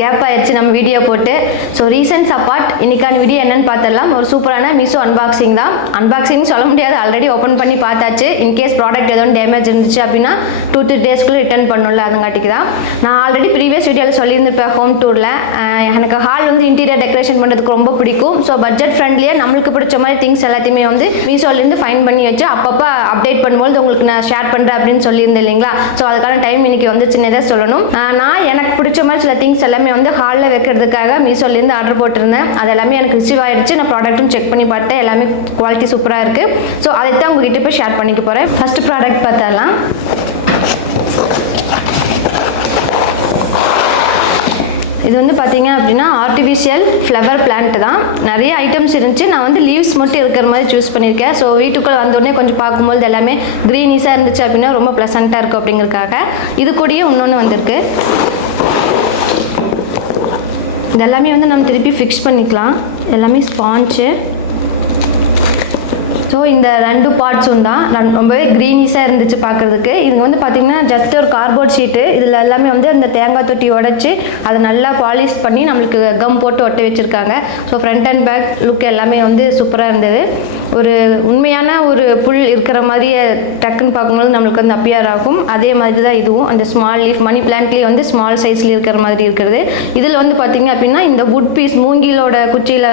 Gap ஆயிடுச்சு நம்ம video போட்டு. ஸோ ரீசன்ஸ் அப்பார்ட் இன்னைக்கான வீடியோ என்னன்னு பார்த்துடலாம். ஒரு சூப்பரான மீஷோ அன்பாக்சிங் தான். அன்பாக்சிங் சொல்ல முடியாது, ஆல்ரெடி ஓப்பன் பண்ணி பார்த்தாச்சு. இன்கேஸ் ப்ராடக்ட் ஏதோ டேமேஜ் இருந்துச்சு அப்படின்னா 2-3 டேஸ்க்குள்ளே ரிட்டர்ன் பண்ணல, அதுங்காட்டிக்கு தான். நான் ஆல்ரெடி ப்ரீவியஸ் வீடியோவில் சொல்லியிருந்திருப்பேன் ஹோம் டூரில். எனக்கு ஹால் வந்து இன்டீரியர் டெக்கரேஷன் பண்ணுறதுக்கு ரொம்ப பிடிக்கும். ஸோ பட்ஜெட் ஃப்ரெண்ட்லியாக நம்மளுக்கு பிடிச்ச மாதிரி திங்ஸ் எல்லாத்தையுமே வந்து மீஷோலேருந்து ஃபைன் பண்ணி வச்சு அப்பப்போ அப்டேட் பண்ணும்போது உங்களுக்கு நான் ஷேர் பண்ணுறேன் அப்படின்னு சொல்லியிருந்தேன் இல்லைங்களா. ஸோ அதுக்கான டைம் இன்னைக்கு வந்து சின்னதாக சொல்லணும். நான் எனக்கு பிடிச்ச மாதிரி சில திங்ஸ் எல்லாமே வந்து ஹாலில் வைக்கிறதுக்காக மீஷோலேருந்து ஆர்டர் போட்டிருந்தேன். அது எல்லாமே எனக்கு ரிசீவ் ஆயிடுச்சு. நான் ப்ராடக்ட்டும் செக் பண்ணி பார்த்தேன், எல்லாமே குவாலிட்டி சூப்பராக இருக்குது. ஸோ அதை தான் உங்ககிட்ட போய் ஷேர் பண்ணிக்க போகிறேன். ஃபர்ஸ்ட் ப்ராடக்ட் பார்த்தலாம். இது வந்து பார்த்தீங்க அப்படின்னா ஆர்டிஃபிஷியல் ஃப்ளவர் பிளான்ட் தான். நிறைய ஐட்டம்ஸ் இருந்துச்சு. நான் வந்து லீவ்ஸ் மட்டும் இருக்கிற மாதிரி சூஸ் பண்ணியிருக்கேன். ஸோ வீட்டுக்குள்ளே வந்தோடனே கொஞ்சம் பார்க்கும்போது எல்லாமே க்ரீனிஸாக இருந்துச்சு அப்படின்னா ரொம்ப ப்ளசண்ட்டாக இருக்கும் அப்படிங்கிறதுக்காக இது கூடயே இன்னொன்று வந்திருக்கு. இது எல்லாமே வந்து நம்ம திருப்பி ஃபிக்ஸ் பண்ணிக்கலாம். எல்லாமே ஸ்பாஞ்சு. ஸோ இந்த 2 பார்ட்ஸும் தான் ரொம்பவே க்ரீனிஸாக இருந்துச்சு பார்க்குறதுக்கு. இது வந்து பார்த்திங்கன்னா ஜஸ்ட் ஒரு கார்ட்போர்ட் ஷீட்டு. இதில் எல்லாமே வந்து அந்த தேங்காய் தொட்டி உடச்சி அதை நல்லா பாலிஷ் பண்ணி நம்மளுக்கு கம் போட்டு ஒட்ட வச்சுருக்காங்க. So front and back look எல்லாமே வந்து சூப்பராக இருந்தது. ஒரு உண்மையான ஒரு புல் இருக்கிற மாதிரியே டக்குன்னு பார்க்கும்போது நம்மளுக்கு வந்து அப்பியர் ஆகும். அதே மாதிரி தான் இதுவும். அந்த ஸ்மால் லீஃப் மணி பிளான்ட்லேயே வந்து ஸ்மால் சைஸில் இருக்கிற மாதிரி இருக்கிறது. இதில் வந்து பார்த்திங்க அப்படின்னா இந்த வுட் பீஸ் மூங்கிலோட குச்சியில்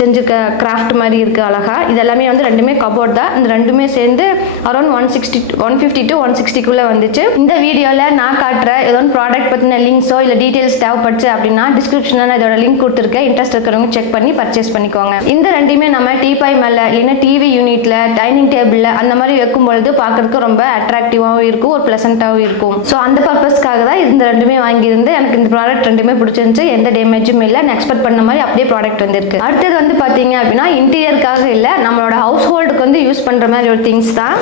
செஞ்சுருக்க கிராஃப்ட் மாதிரி இருக்குது அழகாக. இது எல்லாமே வந்து ரெண்டுமே கபோர்ட் தான். இந்த ரெண்டுமே சேர்ந்து அரௌண்ட் 150 to 160க்குள்ளே வந்துச்சு. இந்த வீடியோவில் நான் காட்டுற ஏதோ ஒரு ப்ராடக்ட் பற்றின லிங்க்ஸோ இல்லை டீட்டெயில்ஸ் தேவைப்படுச்சு அப்படின்னா டிஸ்கிரிப்ஷனில் நான் இதோட லிங்க் கொடுத்துருக்கேன். இன்ட்ரெஸ்ட் இருக்கிறவங்க செக் பண்ணி பர்ச்சேஸ் பண்ணிக்கோங்க. இந்த ரெண்டுமே நம்ம டீபாய் மேலே இல்லைன்னா டிவி யூனிட்டில் டைனிங் டேபிளில் அந்த மாதிரி வைக்கும் பொழுது பார்க்குறதுக்கு ரொம்ப அட்ராக்டிவாகவும் இருக்கும், ஒரு ப்ளசண்ட்டாகவும் இருக்கும். ஸோ அந்த பர்பஸ்க்காக தான் இந்த ரெண்டுமே வாங்கியிருந்து. எனக்கு இந்த ப்ராடக்ட் ரெண்டுமே பிடிச்சிருந்துச்சு. எந்த டேமேஜும் இல்லை. நான் எக்ஸ்பெக்ட் பண்ண மாதிரி அப்படியே ப்ராடக்ட் வந்துருக்கு. அடுத்தது வந்து பார்த்தீங்க அப்படின்னா இன்டீரியருக்காக இல்லை, நம்மளோட ஹவுஸ் ஹோல்டுக்கு வந்து யூஸ் பண்ணுற மாதிரி ஒரு திங்ஸ் தான்.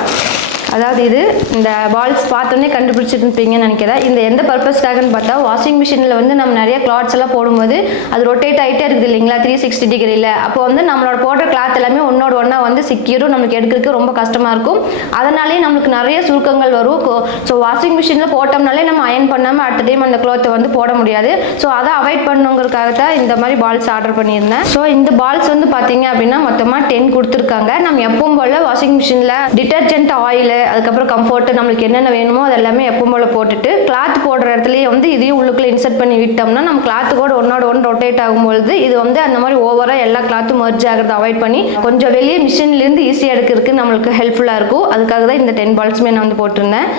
அதாவது இது இந்த பால்ஸ் பார்த்தோன்னே கண்டுபிடிச்சிருப்பீங்கன்னு நினைக்கிறேன். இந்த எந்த பர்பஸ்க்காகன்னு பார்த்தா வாஷிங் மிஷினில் வந்து நம்ம நிறைய கிளாத்ஸ் எல்லாம் போடும்போது அது ரொட்டேட் ஆகிட்டே இருக்குது இல்லைங்களா 360 டிகிரியில். அப்போ வந்து நம்மளோட போடுற கிளாத் எல்லாமே ஒன்னோட ஒன்றா வந்து சிக்கிரும். நம்மளுக்கு எடுக்கிறதுக்கு ரொம்ப கஷ்டமாக இருக்கும். அதனாலே நம்மளுக்கு நிறைய சுருக்கங்கள் வரும். ஸோ வாஷிங் மிஷினில் போட்டோம்னாலே நம்ம அயன் பண்ணாமல் அடுத்த டைம் அந்த கிளாத்தை வந்து போட முடியாது. ஸோ அதை அவாய்ட் பண்ணுங்கிறதுக்காக தான் இந்த மாதிரி பால்ஸ் ஆர்டர் பண்ணியிருந்தேன். ஸோ இந்த பால்ஸ் வந்து பார்த்தீங்க அப்படின்னா மொத்தமாக 10 கொடுத்துருக்காங்க. நம்ம எப்பவும் போல் வாஷிங் மிஷினில் டிட்டர்ஜென்ட் ஆயில் அதுக்கப்புறம் கம்ஃபர்ட் நம்மளுக்கு என்னென்ன வேணுமோ அது எல்லாமே எப்பவும் போல போட்டுட்டு கிளாத் போடுற இடத்துலயே வந்து இதையும் உள்ளுக்குள்ள இன்சர்ட் பண்ணி விட்டோம்னா நம்ம கிளாத்து கூட ஒன்னோட ஒன்று ரொட்டேட் ஆகும்பொழுது இது வந்து அந்த மாதிரி ஓவரா எல்லா கிளாத்தும் மர்ஜ் ஆகிறத அவாய்ட் பண்ணி கொஞ்சம் வெளியே மிஷின்லேருந்து ஈஸியாக எடுக்கிறதுக்கு நம்மளுக்கு ஹெல்ப்ஃபுல்லாக இருக்கும். அதுக்காக தான் இந்த 10 பால்ஸுமே நான் வந்து போட்டிருந்தேன்.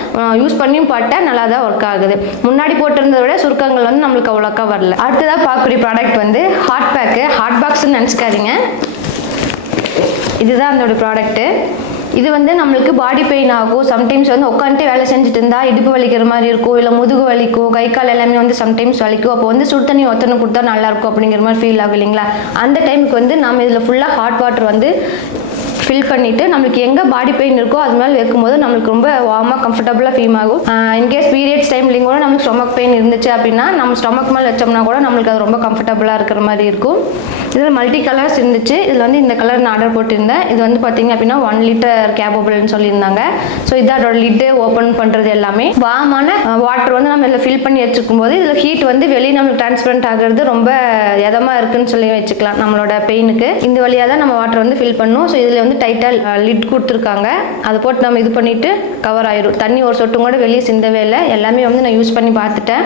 யூஸ் பண்ணியும் பார்த்தேன், நல்லா தான் ஒர்க் ஆகுது. முன்னாடி போட்டிருந்ததை விட சுருக்கங்கள் வந்து நம்மளுக்கு அவ்வளோக்கா வரல. அடுத்ததாக பார்க்கக்கூடிய ப்ராடக்ட் வந்து ஹாட் பேக்கு. ஹாட் பாக்ஸ்ன்னு நினச்சிக்காதீங்க, இதுதான் அதோட ப்ராடக்ட்டு. இது வந்து நம்மளுக்கு பாடி பெயின் ஆகும். சம்டைம்ஸ் வந்து உட்காந்துட்டு வேலை செஞ்சுட்டு இருந்தால் இடுப்பு வலிக்கிற மாதிரி இருக்கும், இல்லை முதுகு வலிக்கும், கை கால் எல்லாமே வந்து சம்டைம்ஸ் வலிக்கும். அப்போ வந்து சுடு தண்ணி ஒத்தனை கொடுத்தா நல்லாயிருக்கும் அப்படிங்கிற மாதிரி ஃபீல் ஆகும் இல்லைங்களா. அந்த டைமுக்கு வந்து நம்ம இதில் ஃபுல்லாக ஹாட் வாட்டர் வந்து ஃபில் பண்ணிவிட்டு நம்மளுக்கு எங்கே பாடி பெயின் இருக்கோ அது மேலே வைக்கும்போது நம்மளுக்கு ரொம்ப வார்மாக கம்ஃபர்டபுளாக ஃபீல் ஆகும். இன்கேஸ் பீரியட்ஸ் டைம்லேயும் கூட நம்மளுக்கு ஸ்டொமக் பெயின் இருந்துச்சு அப்படின்னா நம்ம ஸ்டொமக் மேலே வச்சோம்னா கூட நம்மளுக்கு அது ரொம்ப கம்ஃபர்டபுளாக இருக்கிற மாதிரி இருக்கும். இதில் மல்டி கலர்ஸ் இருந்துச்சு. இதில் வந்து இந்த கலர் நான் ஆர்டர் போட்டிருந்தேன். இது வந்து பார்த்தீங்க அப்படின்னா 1 லிட்டர் கேப்பபிள்னு சொல்லியிருந்தாங்க. ஸோ இதோட லிட்டு ஓப்பன் பண்ணுறது எல்லாமே வார்மான வாட்டர் வந்து நம்ம இதில் ஃபில் பண்ணி வச்சுருக்கும் போது இதில் ஹீட் வந்து வெளியே நம்மளுக்கு டிரான்ஸ்பரண்ட் ஆகிறது ரொம்ப இதமாக இருக்குன்னு சொல்லி வச்சுக்கலாம். நம்மளோட பெயினுக்கு இந்த வழியாக தான் நம்ம வாட்டர் வந்து ஃபில் பண்ணும். ஸோ இதில் வந்து டைட்டாக லிட் கொடுத்துருக்காங்க. அதை போட்டு நம்ம இது பண்ணிவிட்டு கவர் ஆயிடும். தண்ணி ஒரு சொட்டும் கூட வெளியே சிந்தவே இல்லை. எல்லாமே வந்து நான் யூஸ் பண்ணி பார்த்துட்டேன்,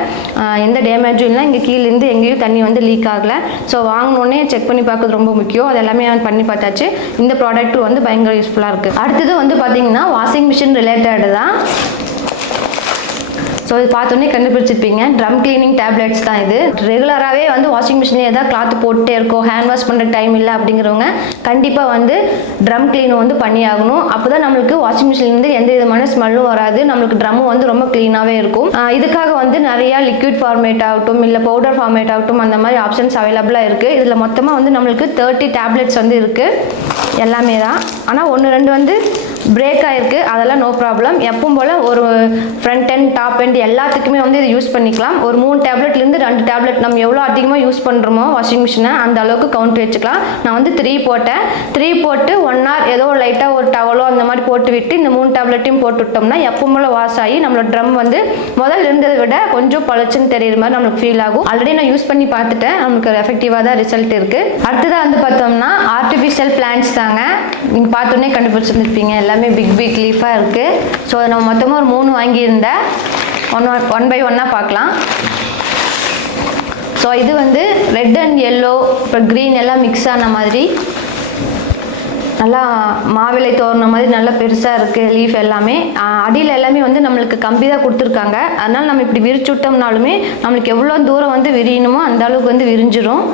எந்த டேமேஜும் இல்லை. இங்கே கீழேருந்து எங்கேயும் தண்ணி வந்து லீக் ஆகலை. ஸோ வாங்கினோடனே செக் பண்ணி பார்க்கறது ரொம்ப முக்கியம். அது எல்லாமே நான் பண்ணி பார்த்தாச்சு. இந்த ப்ராடக்ட் வந்து பயங்கர யூஸ்ஃபுல்லாக இருக்குது. அடுத்தது வந்து பார்த்தீங்கன்னா வாஷிங் மிஷின் ரிலேட்டட் தான். ஸோ இது பார்த்தோன்னே கண்டுபிடிச்சிருப்பீங்க, ட்ரம் கிளீனிங் டேப்லெட்ஸ் தான் இது. ரெகுலராகவே வந்து வாஷிங் மிஷினில் ஏதாவது கிளாத் போட்டுட்டே இருக்கோம், ஹேண்ட் வாஷ் பண்ணுற டைம் இல்லை அப்படிங்கிறவங்க கண்டிப்பாக வந்து ட்ரம் கிளீன் வந்து பண்ணி ஆகணும். அப்போ தான் நம்மளுக்கு வாஷிங் மிஷின்லேருந்து எந்த விதமான ஸ்மெல்லும் வராது. நம்மளுக்கு ட்ரம்மும் வந்து ரொம்ப க்ளீனாகவே இருக்கும். இதுக்காக வந்து நிறையா லிக்விட் ஃபார்மேட் ஆகட்டும் இல்லை பவுடர் ஃபார்மேட் ஆகட்டும் அந்த மாதிரி ஆப்ஷன்ஸ் அவைலபிளாக இருக்குது. இதில் மொத்தமாக வந்து நம்மளுக்கு 30 டேப்லெட்ஸ் வந்து இருக்குது. எல்லாமே தான். ஆனால் 1-2 வந்து பிரேக் ஆயிருக்கு, அதெல்லாம் நோ ப்ராப்ளம். எப்பவும் போல் ஒரு ஃப்ரண்ட் எண்ட் டாப் எண்ட் எல்லாத்துக்குமே வந்து இது யூஸ் பண்ணிக்கலாம். ஒரு 3 டேப்லெட்லேருந்து 2 டேப்லெட் நம்ம எவ்வளோ அதிகமாக யூஸ் பண்ணுறோமோ வாஷிங் மிஷினை அந்த அளவுக்கு கவுண்ட் வச்சுக்கலாம். நான் வந்து 3 போட்டேன். 3 போட்டு 1 hour ஏதோ லைட்டாக ஒரு டவலோ அந்த மாதிரி போட்டு விட்டு இந்த 3 டேப்லெட்டையும் போட்டு விட்டோம்னா எப்பவும் போல் வாஷ் ஆகி நம்மளோட ட்ரம் வந்து முதல்ல இருந்ததை விட கொஞ்சம் பளிச்சுன்னு தெரியுற மாதிரி நம்மளுக்கு ஃபீல் ஆகும். ஆல்ரெடி நான் யூஸ் பண்ணி பார்த்துட்டேன், நமக்கு எஃபெக்டிவாக தான் ரிசல்ட் இருக்குது. அடுத்ததாக வந்து பார்த்தோம்னா ஆர்டிஃபிஷியல் பிளான்ட்ஸ் தாங்க. நீங்கள் பார்த்தோன்னே கண்டுபிடிச்சிருந்துருப்பீங்க, எல்லாமே பிக் பிக் லீஃபாக இருக்குது. ஸோ நம்ம மொத்தமாக ஒரு 3 வாங்கியிருந்தேன். ஒன் பை ஒன்னாக பார்க்கலாம். ஸோ இது வந்து ரெட் அண்ட் எல்லோ அப்புறம் க்ரீன் எல்லாம் மிக்ஸ் ஆன மாதிரி நல்லா மாவிலை தோரண மாதிரி நல்லா பெருசாக இருக்குது லீஃப் எல்லாமே. அடியில் எல்லாமே வந்து நம்மளுக்கு கம்பி தான் கொடுத்துருக்காங்க. அதனால் நம்ம இப்படி விரிச்சு விட்டோம்னாலுமே நம்மளுக்கு எவ்வளோ தூரம் வந்து விரியணுமோ அந்த அளவுக்கு வந்து விரிஞ்சிடும்.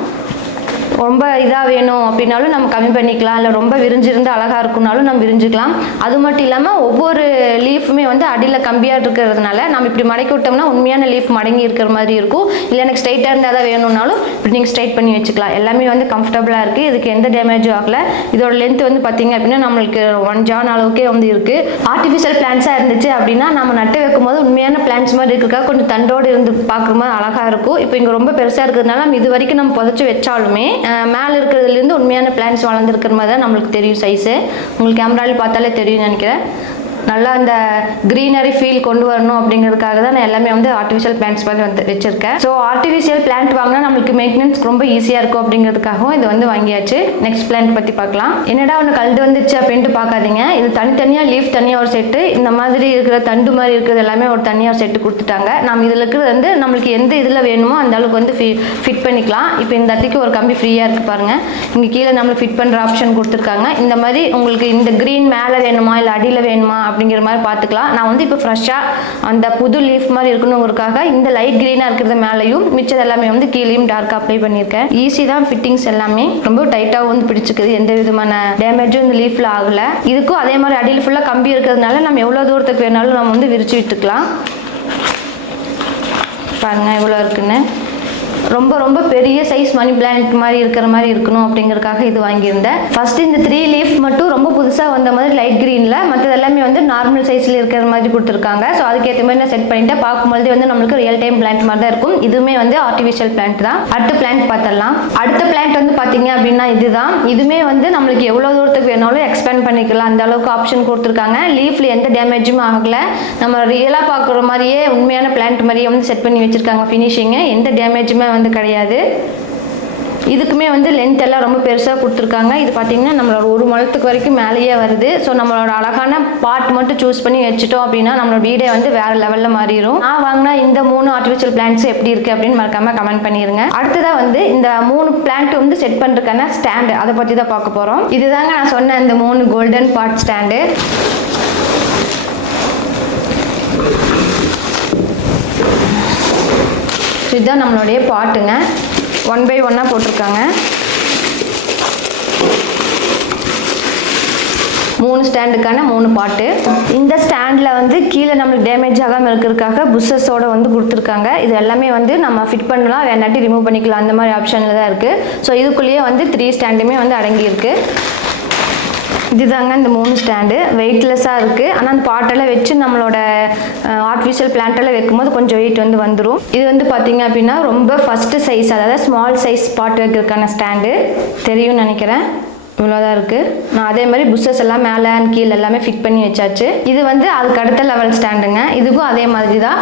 ரொம்ப இதாக வேணும் அப்படின்னாலும் நம்ம கம்மி பண்ணிக்கலாம், இல்லை ரொம்ப விரிஞ்சிருந்து அழகாக இருக்குனாலும் நம்ம விரிஞ்சிக்கலாம். அது மட்டும் இல்லாமல் ஒவ்வொரு லீஃபுமே வந்து அடியில் கம்பியாக இருக்கிறதுனால நம்ம இப்படி மடக்கி விட்டோம்னா உண்மையான லீஃப் மடங்கி இருக்கிற மாதிரி இருக்கும். இல்லை எனக்கு ஸ்ட்ரைட்டாக இருந்தால் தான் வேணும்னாலும் இப்படி நீங்கள் ஸ்ட்ரைட் பண்ணி வச்சுக்கலாம். எல்லாமே வந்து கம்ஃபர்டபுளாக இருக்குது, இதுக்கு எந்த டேமேஜும் ஆகலை. இதோட லென்த் வந்து பார்த்திங்க அப்படின்னா நம்மளுக்கு 1 ஜான் அளவுக்கே வந்து இருக்குது. ஆர்டிஃபிஷியல் பிளான்ட்ஸாக இருந்துச்சு அப்படின்னா நம்ம நட்டு வைக்கும் போது உண்மையான பிளான்ட்ஸ் மாதிரி இருக்கிறதுக்காக கொஞ்சம் தண்டோடு இருந்து பார்க்குற மாதிரி அழகாக இருக்கும். இப்போ இங்கே ரொம்ப பெருசாக இருக்கிறதுனால நம்ம இது வரைக்கும் நம்ம புதைச்சி வச்சாலுமே மேலே இருக்கிறதுலேருந்து உண்மையான பிளான்ட்ஸ் வளர்ந்துருக்கிற மாதிரி தான் நம்மளுக்கு தெரியும் சைஸு. உங்களுக்கு கேமராவில் பார்த்தாலே தெரியும்னு நினைக்கிறேன். நல்லா அந்த க்ரீனரி ஃபீல் கொண்டு வரணும் அப்படிங்கிறதுக்காக தான் நான் எல்லாமே வந்து ஆர்டிஃபிஷியல் பிளான்ட்ஸ் மாதிரி வந்து வச்சுருக்கேன். ஸோ ஆர்டிஃபிஷியல் பிளான்ட் வாங்கினா நம்மளுக்கு மெயின்டெனன்ஸ் ரொம்ப ஈஸியாக இருக்கும் அப்படிங்கிறதுக்காகவும் இது வந்து வாங்கியாச்சு. நெக்ஸ்ட் பிளான்ட் பற்றி பார்க்கலாம். என்னடா ஒன்று கலந்து வந்துச்சு அப்படின்ட்டு பார்க்காதீங்க. இது தனித்தனியாக லீஃப் தனியாக ஒரு செட்டு, இந்த மாதிரி இருக்கிற தண்டு மாதிரி இருக்கிறது எல்லாமே ஒரு தனியாக ஒரு செட்டு கொடுத்துட்டாங்க. நம்ம இதில் இருக்கிறது வந்து நம்மளுக்கு எந்த இதில் வேணுமோ அந்த அளவுக்கு வந்து ஃபிட் பண்ணிக்கலாம். இப்போ இந்த இடத்துக்கு ஒரு கம்பி ஃப்ரீயாக இருக்குது பாருங்கள். இங்கே கீழே நம்மளுக்கு ஃபிட் பண்ணுற ஆப்ஷன் கொடுத்துருக்காங்க. இந்த மாதிரி உங்களுக்கு இந்த க்ரீன் மேலே வேணுமா இல்லை அடியில் வேணுமா அப்படிங்கிற மாதிரி பார்த்துக்கலாம். நான் வந்து இப்போ ஃப்ரெஷ்ஷாக அந்த புது லீஃப் மாதிரி இருக்கணுங்கிறதுக்காக இந்த லைட் க்ரீனாக இருக்கிறது மேலேயும் மிச்சது எல்லாமே வந்து கீழேயும் டார்க்காக அப்ளை பண்ணியிருக்கேன். ஈஸி தான் ஃபிட்டிங்ஸ் எல்லாமே, ரொம்ப டைட்டாக வந்து பிடிச்சிக்குது, எந்த விதமான டேமேஜும் இந்த லீஃபில் ஆகலை. இதுக்கும் அதே மாதிரி அடியில் ஃபுல்லாக கம்பி இருக்கிறதுனால நம்ம எவ்வளோ தூரத்துக்கு வேணாலும் நம்ம வந்து விரிச்சு விட்டுக்கலாம். பாருங்கள் எவ்வளோ இருக்குன்னு. ரொம்ப ரொம்ப பெரிய சைஸ் மணி பிளான்ட் மாதிரி இருக்கிற மாதிரி இருக்கணும் அப்படிங்கிறதுக்காக இது வாங்கியிருந்தேன். ஃபர்ஸ்ட் இந்த 3 லீஃப் மட்டும் ரொம்ப புதுசாக வந்த மாதிரி லைட் க்ரீனில், மற்றது எல்லாமே வந்து நார்மல் சைஸில் இருக்கிற மாதிரி கொடுத்துருக்காங்க. ஸோ அதுக்கேற்ற மாதிரி நான் செட் பண்ணிட்டேன். பார்க்கும்போது வந்து நம்மளுக்கு ரியல் டைம் பிளான்ட் மாதிரி தான் இருக்கும். இதுவுமே வந்து ஆர்டிஃபிஷியல் பிளான்ட் தான். அடுத்த பிளான்ட் பார்த்துடலாம். அடுத்த பிளான்ட் வந்து பார்த்தீங்க அப்படின்னா இதுதான். இதுவுமே வந்து நம்மளுக்கு எவ்வளோ தூரத்துக்கு வேணாலும் எக்ஸ்பேண்ட் பண்ணிக்கலாம், அந்த அளவுக்கு ஆப்ஷன் கொடுத்துருக்காங்க. லீஃப்ல எந்த டேமேஜும் ஆகலை. நம்ம ரியலாக பார்க்குற மாதிரியே உண்மையான பிளான்ட் மாதிரியே வந்து செட் பண்ணி வச்சுருக்காங்க. ஃபினிஷிங்கு எந்த டேமேஜுமே வந்து கிடையாது. இதுக்குமே வந்து லென்த் எல்லாம் ரொம்ப பெருசாக கொடுத்துருக்காங்க. இது பார்த்தீங்கன்னா நம்மளோட 1 முழத்துக்கு வரைக்கும் மேலேயே வருது. ஸோ நம்மளோட அழகான பார்ட் மட்டும் சூஸ் பண்ணி வச்சுட்டோம் அப்படின்னா நம்மளோட வீடே வந்து வேறு லெவலில் மாறிடும். நான் வாங்கினா இந்த 3 ஆர்டிஃபிஷியல் பிளான்ட்ஸ் எப்படி இருக்குது அப்படின்னு மறக்காமல் கமெண்ட் பண்ணிடுங்க. அடுத்ததாக வந்து இந்த 3 பிளான்ட் வந்து செட் பண்ணுறதுக்கான ஸ்டாண்டு, அதை பற்றி தான் பார்க்க போகிறோம். இதுதாங்க நான் சொன்ன இந்த 3 கோல்டன் பாட் ஸ்டாண்டு. இதுதான் நம்மளுடைய பாட்டுங்க. 1 by 1 போட்டிருக்காங்க. 3 ஸ்டாண்டுக்கான 3 பாட்டு. இந்த ஸ்டாண்டில் வந்து கீழே நம்மளுக்கு டேமேஜ் ஆகாமல் இருக்கிறதுக்காக புஷஸோட வந்து கொடுத்துருக்காங்க. இது எல்லாமே வந்து நம்ம ஃபிட் பண்ணலாம், வேணாட்டி ரிமூவ் பண்ணிக்கலாம், அந்த மாதிரி ஆப்ஷனில் தான் இருக்குது. ஸோ இதுக்குள்ளேயே வந்து 3 ஸ்டாண்டுமே வந்து அடங்கியிருக்கு. இதுதாங்க இந்த 3 ஸ்டாண்டு. வெயிட்லெஸ்ஸாக இருக்குது. ஆனால் அந்த பாட்டெல்லாம் வச்சு நம்மளோட ஆர்டிஃபிஷியல் பிளான்ட்டெல்லாம் வைக்கும்போது கொஞ்சம் வெயிட் வந்து வந்துடும். இது வந்து பார்த்திங்க அப்படின்னா ரொம்ப ஃபஸ்ட்டு சைஸ், அதாவது ஸ்மால் சைஸ் பாட் வைக்கிறதுக்கான ஸ்டாண்டு தெரியும்னு நினைக்கிறேன். இவ்வளோதான் இருக்குது. நான் அதே மாதிரி புஷஸ் எல்லாம் மேலே அண்ட் கீழே எல்லாமே ஃபிட் பண்ணி வச்சாச்சு. இது வந்து அதுக்கு அடுத்த லெவல் ஸ்டாண்டுங்க. இதுக்கும் அதே மாதிரி தான்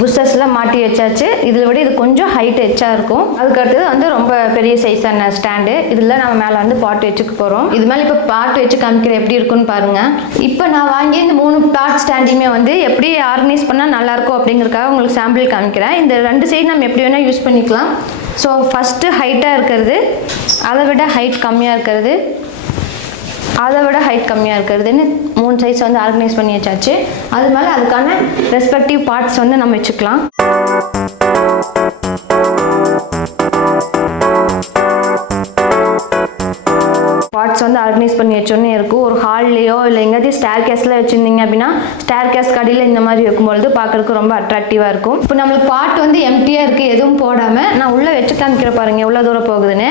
புஷஸ்லாம் மாட்டி வச்சாச்சு. இதில் விட இது கொஞ்சம் ஹைட் எச்சாக இருக்கும். அதுக்கடுத்தது வந்து ரொம்ப பெரிய சைஸான ஸ்டாண்டு. இதில் நம்ம மேலே வந்து பாட்டு வச்சுக்க போகிறோம். இது மேலே இப்போ பாட்டு வச்சு காமிக்கிற எப்படி இருக்குன்னு பாருங்கள். இப்போ நான் வாங்கி இந்த 3 பாட் ஸ்டாண்டையுமே வந்து எப்படி ஆர்கனைஸ் பண்ணால் நல்லாயிருக்கும் அப்படிங்கிறதுக்காக உங்களுக்கு சாம்பிள் காமிக்கிறேன். இந்த 2 சைடு நம்ம எப்படி வேணால் யூஸ் பண்ணிக்கலாம். ஸோ ஃபஸ்ட்டு ஹைட்டாக இருக்கிறது, அதை விட ஹைட் கம்மியாக இருக்கிறது, அதை விட ஹைட் கம்மியாக இருக்கிறதுன்னு 3 சைஸ் வந்து ஆர்கனைஸ் பண்ணி வச்சாச்சு. அது மேலே அதுக்கான ரெஸ்பெக்டிவ் பார்ட்ஸ் வந்து நம்ம வச்சுக்கலாம். பார்ட்ஸ் வந்து ஆர்கனைஸ் பண்ணி வச்சோன்னே இருக்கும். ஒரு ஹால்லையோ இல்லை எங்கேயாவது ஸ்டேர் கேஸில் வச்சுருந்தீங்க அப்படின்னா ஸ்டேர் கேஸ் கடையில் இந்த மாதிரி வைக்கும்பொழுது பார்க்குறதுக்கு ரொம்ப அட்ராக்டிவாக இருக்கும். இப்போ நம்மளுக்கு பாட் வந்து எம்டியாக இருக்குது, எதுவும் போடாமல் நான் உள்ளே வச்சு காமிக்கிற பாருங்கள் எவ்வளோ தூரம் போகுதுன்னு.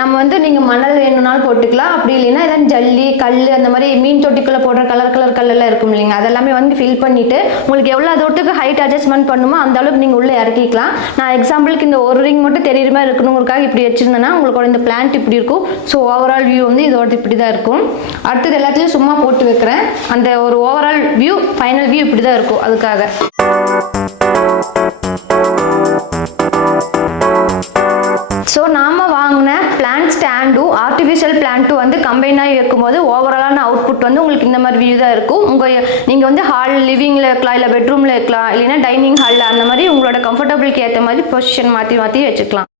நம்ம வந்து நீங்கள் மணல் வேணும்னாலும் போட்டுக்கலாம், அப்படி இல்லைன்னா ஏதாவது ஜல்லி கல் அந்த மாதிரி மீன் தொட்டிக்குள்ளே போடுற கலர் கல்லெல்லாம் இருக்கும் இல்லைங்க, அதெல்லாமே வந்து ஃபில் பண்ணிவிட்டு உங்களுக்கு எவ்வளோ தூரத்துக்கு ஹைட் அட்ஜஸ்ட்மெண்ட் பண்ணுமோ அந்த அளவுக்கு நீங்கள் உள்ளே இறக்கிக்கலாம். நான் எக்ஸாம்பிளுக்கு இந்த ஒரு ரிங் மட்டும் தெரியுற மாதிரி இருக்கணுங்கிறதுக்காக இப்படி வச்சுருந்தேன்னா உங்களோட இந்த பிளான்ட் இப்படி இருக்கும். ஸோ ஓவரால் வியூ வந்து இதோட இப்படி தான் இருக்கும். அடுத்தது எல்லாத்தையும் சும்மா போட்டு வைக்கிறேன். அந்த ஒரு ஓவரால் வியூ ஃபைனல் வியூ இப்படி தான் இருக்கும். அதுக்காக ஸோ நாம் வாங்கின பிளான்ட் ஸ்டாண்டும் ஆர்டிஃபிஷியல் பிளான்ட்டும் வந்து கம்பைனாக இருக்கும்போது ஓவராலான அவுட்புட் வந்து உங்களுக்கு இந்த மாதிரி வியூ தான் இருக்கும். நீங்கள் வந்து ஹால் லிவிங்கில் இருக்கலாம், இல்லை பெட்ரூமில் இருக்கலாம், இல்லைன்னா டைனிங் ஹாலில், அந்த மாதிரி உங்களோட கம்ஃபர்டபுளுக்கு ஏற்ற மாதிரி பொசிஷன் மாற்றி வச்சுக்கலாம்.